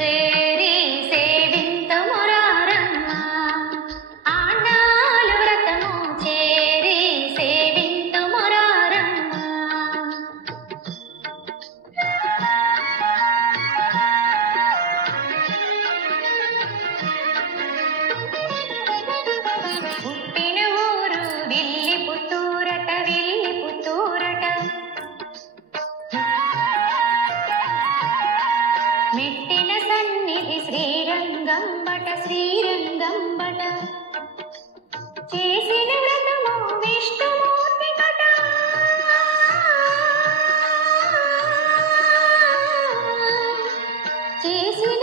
Padre. రంగం బట శ్రీరంగం బట చేసిన వ్రతము విష్ణుమూర్తి కట చేసిన